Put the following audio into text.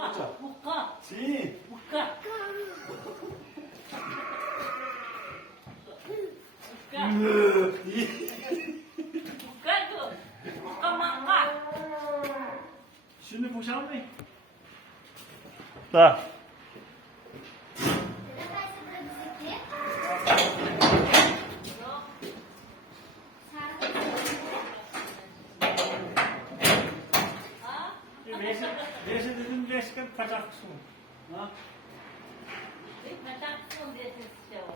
Buka. Sim. Buka. Buka. Buka tu. Buka makan. Şimdi boşalmayın. Da. Deze dedim resmen kaçak kısmı. Ha? Macam tu dia sesiau.